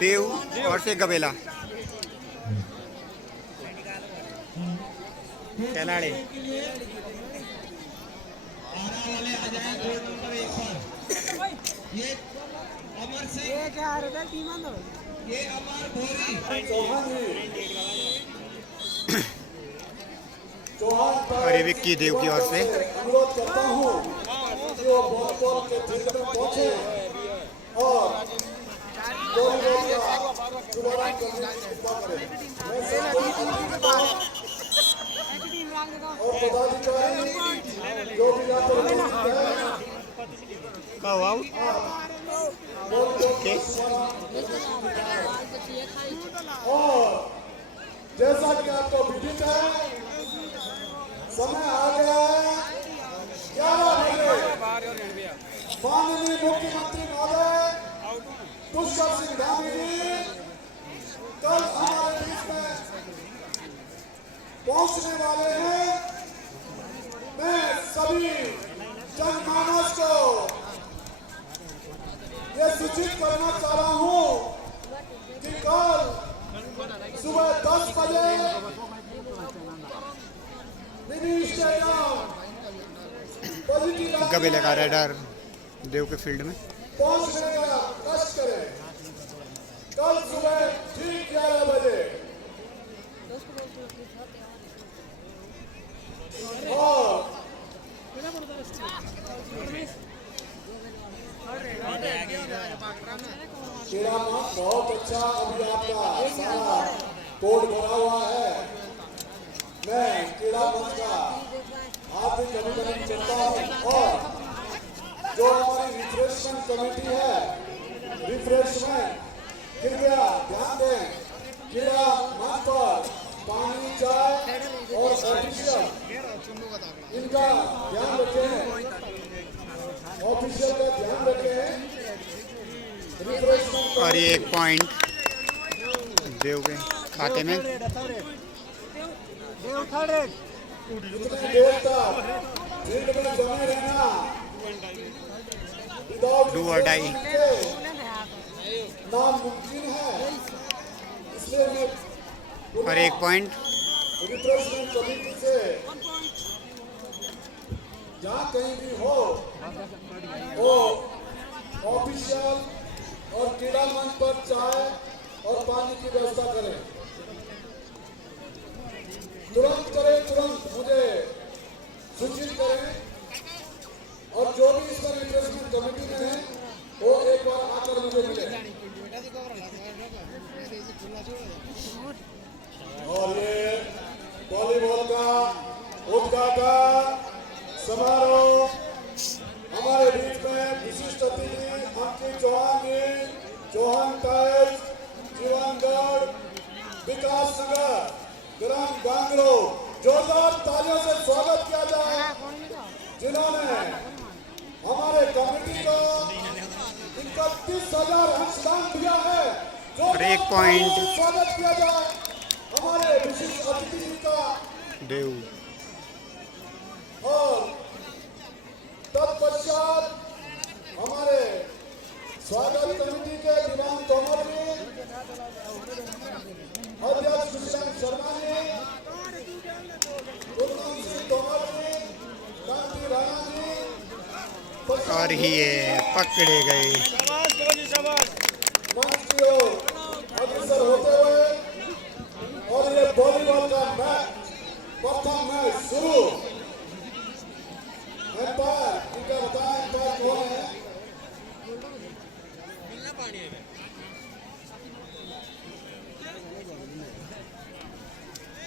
देव और से गबेला खिलाड़ी ये अमर सिंह, ये क्या आ रहा है टीम अंदर, ये अमर भोरी और ये विक्की देव की ओर से अनुरोध करता हूँ कि वो बॉल के फील्ड में पहुंचे और वॉलीबॉल का दोबारा करने की कृपा करें। मैं सबको और पदाधिकारी जो भी यहाँ पर उपस्थित हैं और जैसा कि आपको विदित है समय आ गया है 11 बजे माननीय मुख्यमंत्री महोदय पुष्कर सिंह धामी जी कल हमारे बीच में पहुंचने वाले हैं। मैं सभी जनमानस को ये सूचित करना चाह रहा हूं कि कल सुबह 10 बजे गबेले का रेडर देव के फील्ड में पहुंचने का कष्ट करें। कल सुबह ठीक 11 बजे और बहुत अच्छा अभी आपका सारा कोड भरा हुआ है। मैं क्रीड़ा मंच का हार्दिक अभिनंदन करता हूँ और जो हमारी रिफ्रेशमेंट कमेटी है रिफ्रेशमेंट कृपया ध्यान दें क्रीड़ा मंच पर पानी चाय और ऑफिशियल इनका ध्यान रखें, ऑफिशियल का ध्यान रखें। और ये 1 पॉइंट देव के खाते में इतनी देर तक फील्ड में जमे रहना डू और डाई नामुमकिन है। इसलिए मैं और 1 पॉइंट रिफ्रेशमेंट कमेटी से जहाँ कहीं भी हो वो ऑफिशियल और क्रीड़ा मंच पर चाय और पानी की व्यवस्था करें। तुरंत करें, तुरंत मुझे सूचित करें और जो भी इसका रिप्रेजेंटेटिव कमेटी में है वो एक बार आकर मुझे मिले। और ये वॉलीबॉल का उद्घाटन समारोह हमारे बीच में विशिष्ट अतिथि अंकित चौहान जी, चौहान टाइल्स, जीवनगढ़, विकास नगर, ग्राम बांगलो, जोरदार तालियों से स्वागत किया जाए जिन्होंने हमारे कमेटी को 31,000 अंशदान दिया है। और 1 पॉइंट स्वागत किया जाए हमारे विशिष्ट अतिथि का देव। और तत्पश्चात हमारे स्वागत कमेटी के दीवान तोमर जी, अध्यक्ष सुशील शर्मा जी, गुरनाम सिंह तोमर जी, कांति राणा जी और ये पकड़े गए मंच की ओर अग्रसर होते हुए और ये वॉलीबॉल का मैच प्रथम मैच शुरू। एम्पायर इनका बताएं एम्पायर कौन है?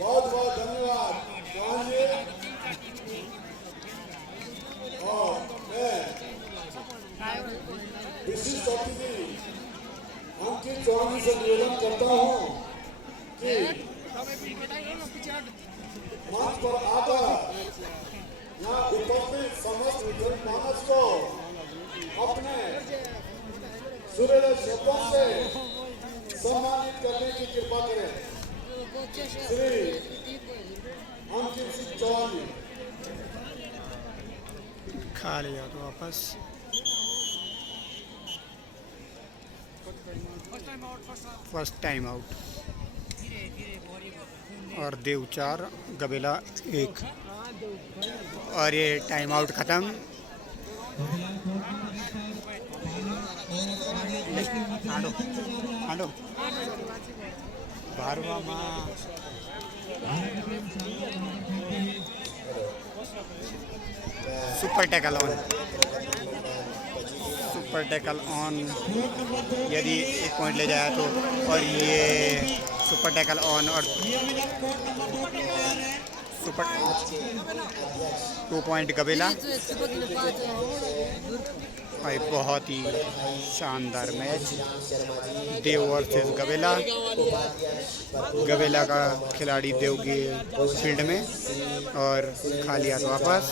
बहुत बहुत धन्यवाद चौहान जी। और मैं विशिष्ट अतिथि अंकित चौहान जी से निवेदन करता हूँ कि मंच पर आकर यहाँ उपस्थित समस्त जनमानस को अपने सुरीले शब्दों से सम्मानित करने की कृपा करें। श्री अंकित सिंह चौहान जी। खा लिया तो वापस। फर्स्ट टाइम आउट और देव 4 गबेला 1 और ये टाइम आउट ख़त्म। आडो भारवा माँ super tackle on, super tackle on यदि 1 पॉइंट ले जाए तो, और ये सुपर टैकल ऑन और सुपर 2 पॉइंट गबेला। भाई बहुत ही शानदार मैच, देव वर्सेस गबेला। गबेला का खिलाड़ी देव के फील्ड में और खा लिया तो वापस।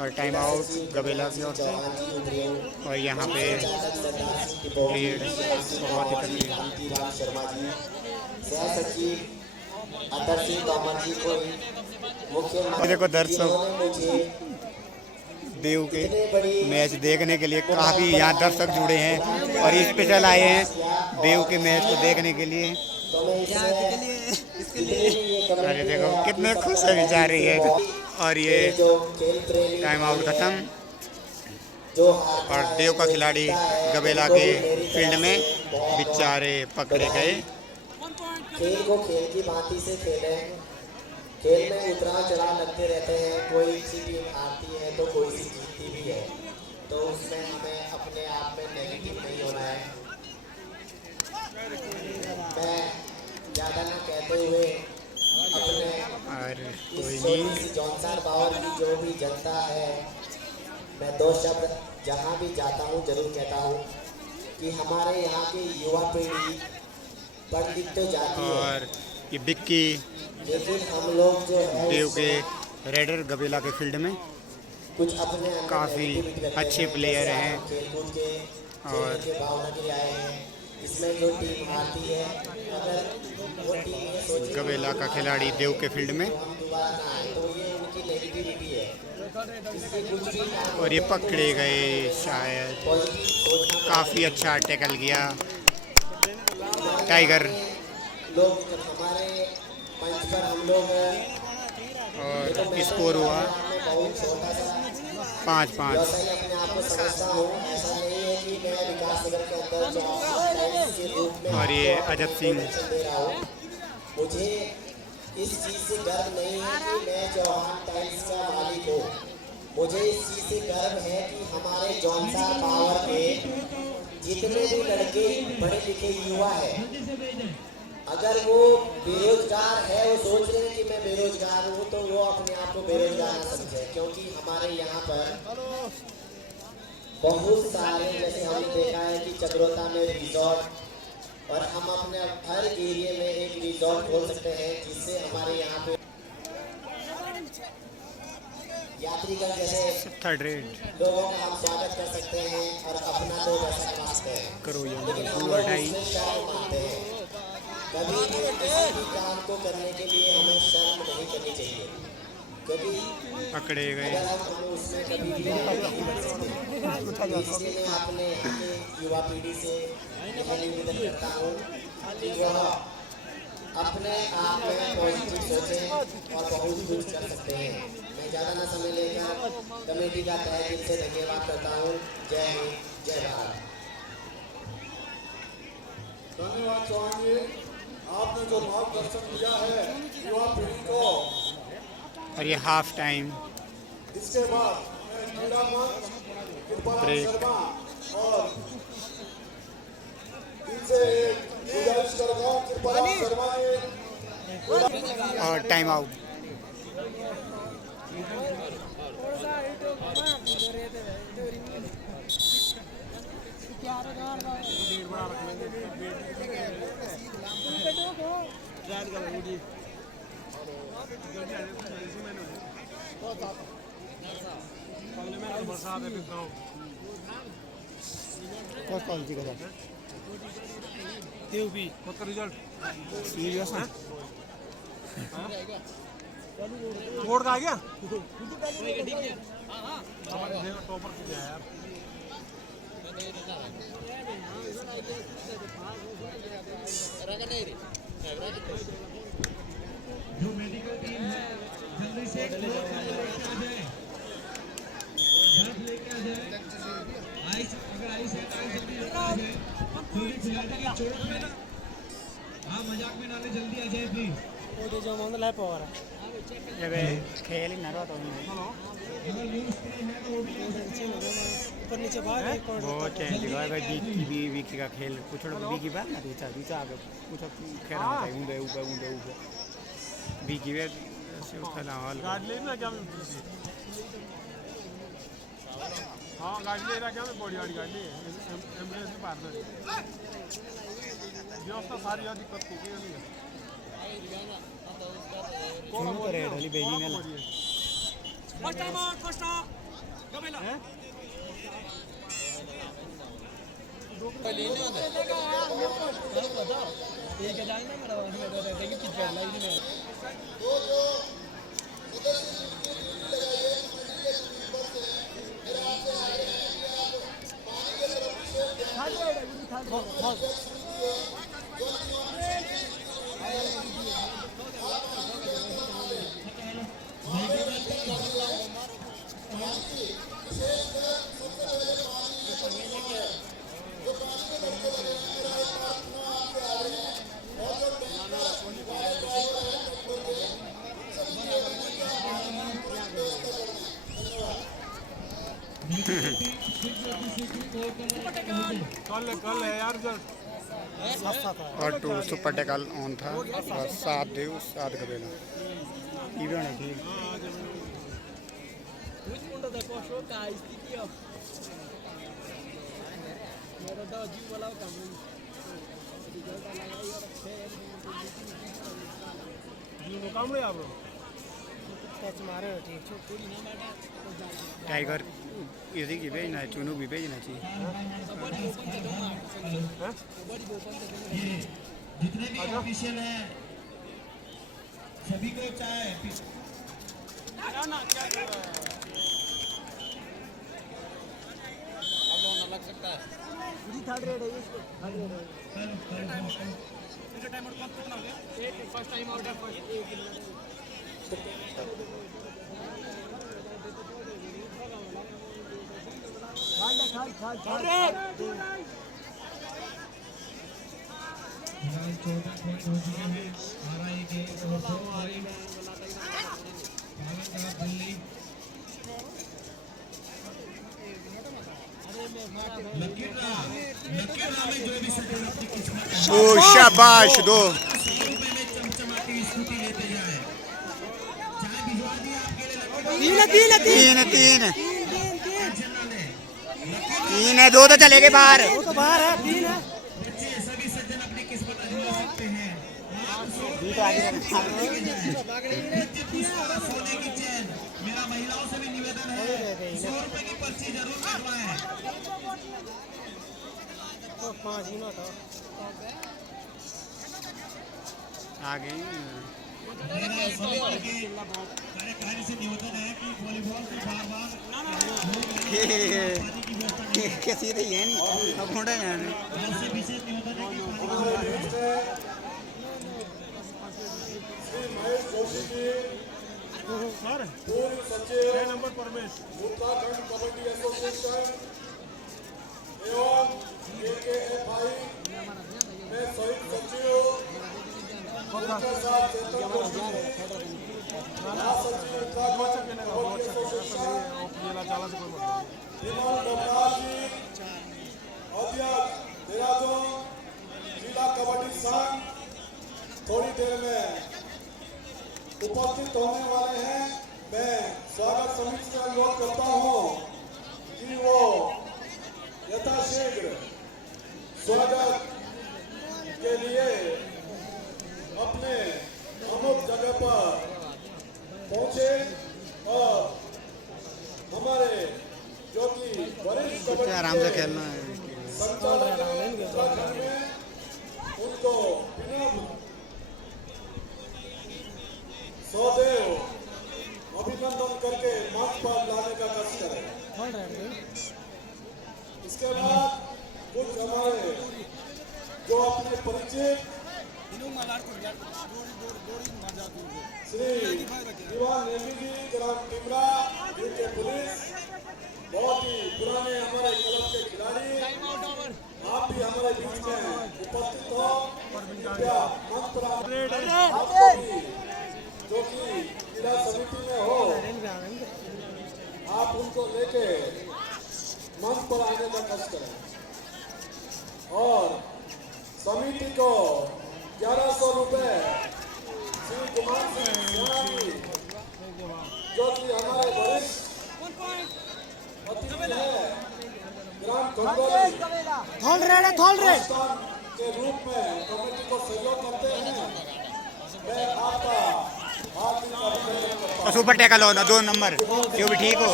और टाइम आउट गबेला की ओर से। और यहाँ पे भीड़ बहुत ही तकलीफ। देखो दर्शक देव के मैच देखने के लिए काफ़ी यहाँ दर्शक जुड़े हैं और स्पेशल आए हैं देव के मैच को देखने के लिए। अरे देखो कितने खुश है बेचारे है। और ये टाइम आउट ख़त्म और देव का खिलाड़ी गबेला के फील्ड में बेचारे पकड़े गए। खेल को खेल की भांति से खेलें। खेल में उतराव चढ़ाव लगते रहते हैं, कोई सी टीम हारती है तो कोई सी जीतती भी है, तो उसमें हमें अपने आप में नेगेटिव नहीं होना है। मैं ज़्यादा ना कहते हुए अपने इस जौनसार बावर की जो भी जनता है, मैं 2 शब्द जहाँ भी जाता हूँ जरूर कहता हूँ कि हमारे यहाँ की युवा पीढ़ी बढ़ तो जाती है और ये बिक्की लेकिन हम लोग जो है देव के रेडर गबेला के फील्ड में कुछ अपने काफ़ी अच्छे प्लेयर हैं खेलकूद के और के भावना के आए हैं। इसमें जो टीम हारती है अगर वो टीम ये सोचे गबेला का खिलाड़ी देव के फील्ड में हम दोबारा ना आए तो ये उनकी नेगेटिविटी है। इससे कुछ भी और ये पकड़े गए शायद। पॉजिटिव सोचना काफ़ी अच्छा टैकल किया टाइगर। लोग जब हमारे मंच पर हम लोग और स्कोर हुआ बहुत छोटा सा 5-5। व्यवसायी अपने आप को समझता हूँ। ऐसा नहीं है कि मैं विकास नगर के अंदर टाइल्स के रूप में और ये अजब सिंह दे रहा हूँ। मुझे इस चीज़ से गर्व नहीं है कि मैं चौहान टाइल्स का मालिक हूँ। मुझे इस चीज़ से गर्व है कि हमारे जौनसार पावर के जितने भी लड़के पढ़े लिखे युवा हैं, अगर वो बेरोजगार है, वो सोच रहे हैं कि मैं बेरोजगार हूँ, तो वो अपने आप को बेरोजगार न समझे, क्योंकि हमारे यहाँ पर बहुत सारे, जैसे हमने देखा है कि चक्रोता में रिजॉर्ट, और हम अपने हर एरिया में एक रिजॉर्ट खोल सकते हैं जिससे हमारे यहाँ पे यात्रीगण जैसे थर्ड रेट लोगों का हम स्वागत कर सकते हैं और अपना तो पैसा कमा सकते हैं। करो ये लेकिन हम लोग उसमें शर्म मानते हैं। कभी भी किसी भी काम को करने के लिए हमें शर्म नहीं करनी चाहिए, क्योंकि पकड़े गए। अगर हम उसमें कभी भी आगे नहीं बढ़ सकते। इसलिए मैं अपने यहाँ के युवा पीढ़ी से यह निवेदन करता हूँ कि वह अपने आप में पॉजिटिव सोचें और बहुत कुछ कर सकते हैं। मैं ज़्यादा ना समय लेकर कमेटी का तहे दिल से धन्यवाद करता हूँ। जय हिंद, जय भारत। धन्यवाद चौहान जी, आपने जो मार्गदर्शन दिया है युवा पीढ़ी को। और ये हाफ टाइम इसके बाद मैं क्रीड़ा मंच कृपाल ब्रेक। शर्मा और इनसे एक गुजारिश करूंगा, कृपाल शर्मा जी और टाइम आउट। कौन सी का रिजल्ट सीरियस है। मोड़ का आ गया टॉपर किया यार जो मेडिकल टीम है जल्दी से ग्लव्स लेके आ जाए आइस अगर आइस है तो आइस जल्दी लेके आ जाए जल्दी खिलाड़ी की चोट में हाँ मजाक में डाले जल्दी आ जाए प्लीज वो जो मंद लै पावर जब खेल ही ना रहा तो अगर न्यू स्क्रीन है तो वो भी ले सकते हैं ऊपर नीचे भाग वो चेंज हुआ है भाई वीकी का खेल कुछ वीकी बात ना दूसरा दूसरा आगे कुछ खेल रहा था ऊंडे ऊपर ऊंडे ऊपर वीकी वे से खेला हाल गाड़ी ले ना क्या मैं हाँ गाड़ी ले रहा क्या मैं बड़ी वाली गाड़ी एम्बुलेंस में पार नहीं व्यवस्था सारी यार दिक्कत हो गई नहीं कौन तो रेड वाली बेजी ने फर्स्ट गबेला ठीक है जाएंगे मेरा देखिए पिक्चर लाइव में कल है यार और टू सुपर टेकल ऑन था और 7 दे 7 गबेला इवन है ठीक कुछ मुंडा देखो शो का स्थिति अब मेरा तो जीव वाला काम रिजल्ट आएगा यार जीव काम ले आप टच मारे ठीक छो पूरी नहीं मारा टाइगर इसी की भेजना है चुनू भी भेजना चाहिए जितने भी ऑफिशियल हैं सभी को चाहे ना क्या कर रहा है अब लोग लग सकता है पूरी थर्ड रेड है इसको थर्ड रेड है इसका टाइम आउट कब तक ना हो गया एक फर्स्ट टाइम आउट है फर्स्ट खाल 14 पॉइंट हो चुके हैं आरआई के और दिल्ली लकीरा में जो भी सफल अपनी किस्मत ओ शाबाश दो में चमचमाती स्कूटी लेते जाए चाहे भिजवा दिया आपके लिए तीन है 2 तो चले गए बाहर वो तो बाहर है 3 है बच्चे सभी सज्जन अपनी किस्मत आजमा सकते हैं सोने की चैन मेरा महिलाओं से भी निवेदन है 100 रुपए की पर्ची जरूर कटवाएं 5 ही ना था आ गई मेरा वॉलीबॉल के कार्यकारी से निवेदन है कि वॉलीबॉल को बार-बार कैसी रही है नहीं अब घोड़ा जाने से विशेष निवेदन है कि श्री महेश जोशी जी सर पूर्व सचिव 6 नंबर परमेश उत्तराखंड कबड्डी एसोसिएशन एवं KKFI में शहीद सचिव उनके साथ चेतन जोशी जी महासचिव उत्तराखंड कबड्डी एसोसिएशन विमल डोमराज जी अध्यक्ष देहरादून जिला कबड्डी संघ थोड़ी देर में उपस्थित होने वाले हैं। मैं स्वागत समिति से अनुरोध करता हूं कि वो यथाशीघ्र स्वागत के लिए अपने प्रमुख जगह पर पहुंचे और हमारे जो कि वरिष्ठ कबड्डी आराम से खेलना है संचालक हैं उत्तराखंड में उनको विनम्र सदैव अभिनंदन करके मंच पर लाने का कष्ट करें। इसके बाद कुछ हमारे जो अपने परिचित श्री दीवान नेगी जी, ग्राम टिमरा, यूके पुलिस, बहुत ही पुराने हमारे क्लब के खिलाड़ी, आप भी हमारे बीच में उपस्थित हो। कृपया मंच पर आपको भी जो कि क्रीड़ा समिति में हो, आप उनको लेके मंच पर आने का कष्ट करें। और समिति को 1100 रुपए श्री कुमार सिंह जी, जो कि हमारे वरिष्ठ अतिथि है, ग्राम कंगोली के रूप में कमेटी को सहयोग करते हैं। मैं आपका हार्दिक अभिनंदन करता हूं। सुपर टैकल हो ना 2 नंबर, ये भी ठीक हो,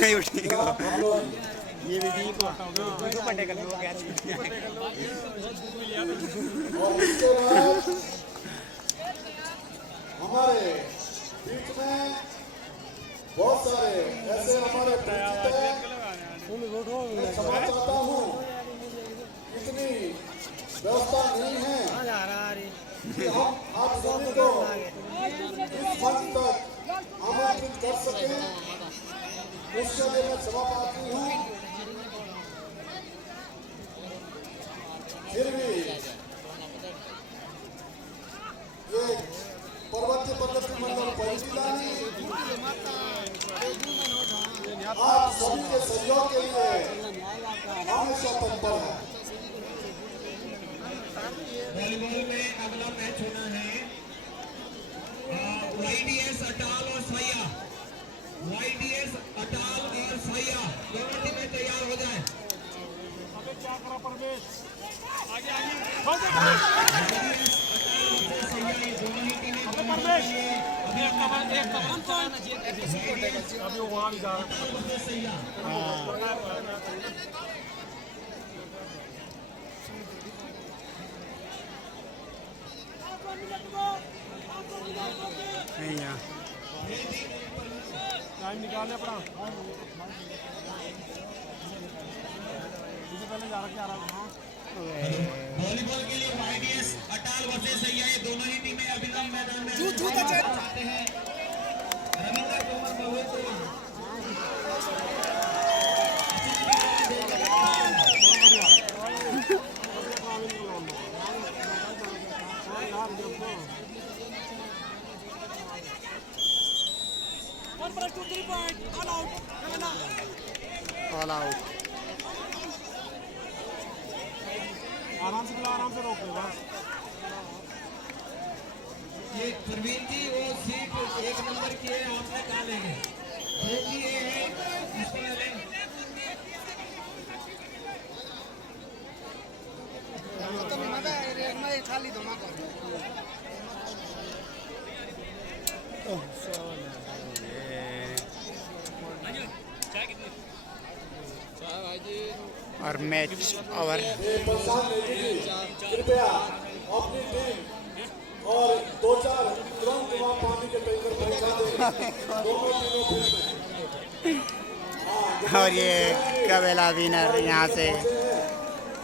ये भी ठीक हो, ये भी ठीक हो, सुपर टैकल हो गया। और इसके बाद हमारे बीच में बहुत सारे ऐसे हमारे परिचित हैं। मैं क्षमा चाहता हूँ, इतनी व्यवस्था नहीं है कि हम आप सभी को इस मंच तक आमंत्रित कर सकें। उसके लिए मैं क्षमा प्रार्थी हूँ। फिर भी ये पर्वतीय प्रगति मंडल पहुंचलानी आप सभी के सहयोग के लिए हमेशा तत्पर है। वॉलीबॉल में अगला मैच होना है YDS अटाल और सैया। YDS अटाल और सैया दोनों टीमें तैयार हो जाए। टाइम निकाले अपना पहले जा रहा वॉलीबॉल के लिए YDS अटाल वर्सेस सैया, ये दोनों ही टीमें अभिनव मैदान में चाहते हैं। रविंद्र कुमार बहुए को ऑल आउट। आराम से रोक लेगा। ये प्रवीण जी वो सीट 1 नंबर की है, आप निकालेंगे क्योंकि ये है इसको खाली धोना और मैच ओवर। कृपया अपनी टीम और 2-4 तुरंत वहाँ पानी के टैंकर पहुँचा दें दोनों टीमों में। और ये कबेला विनर यहाँ से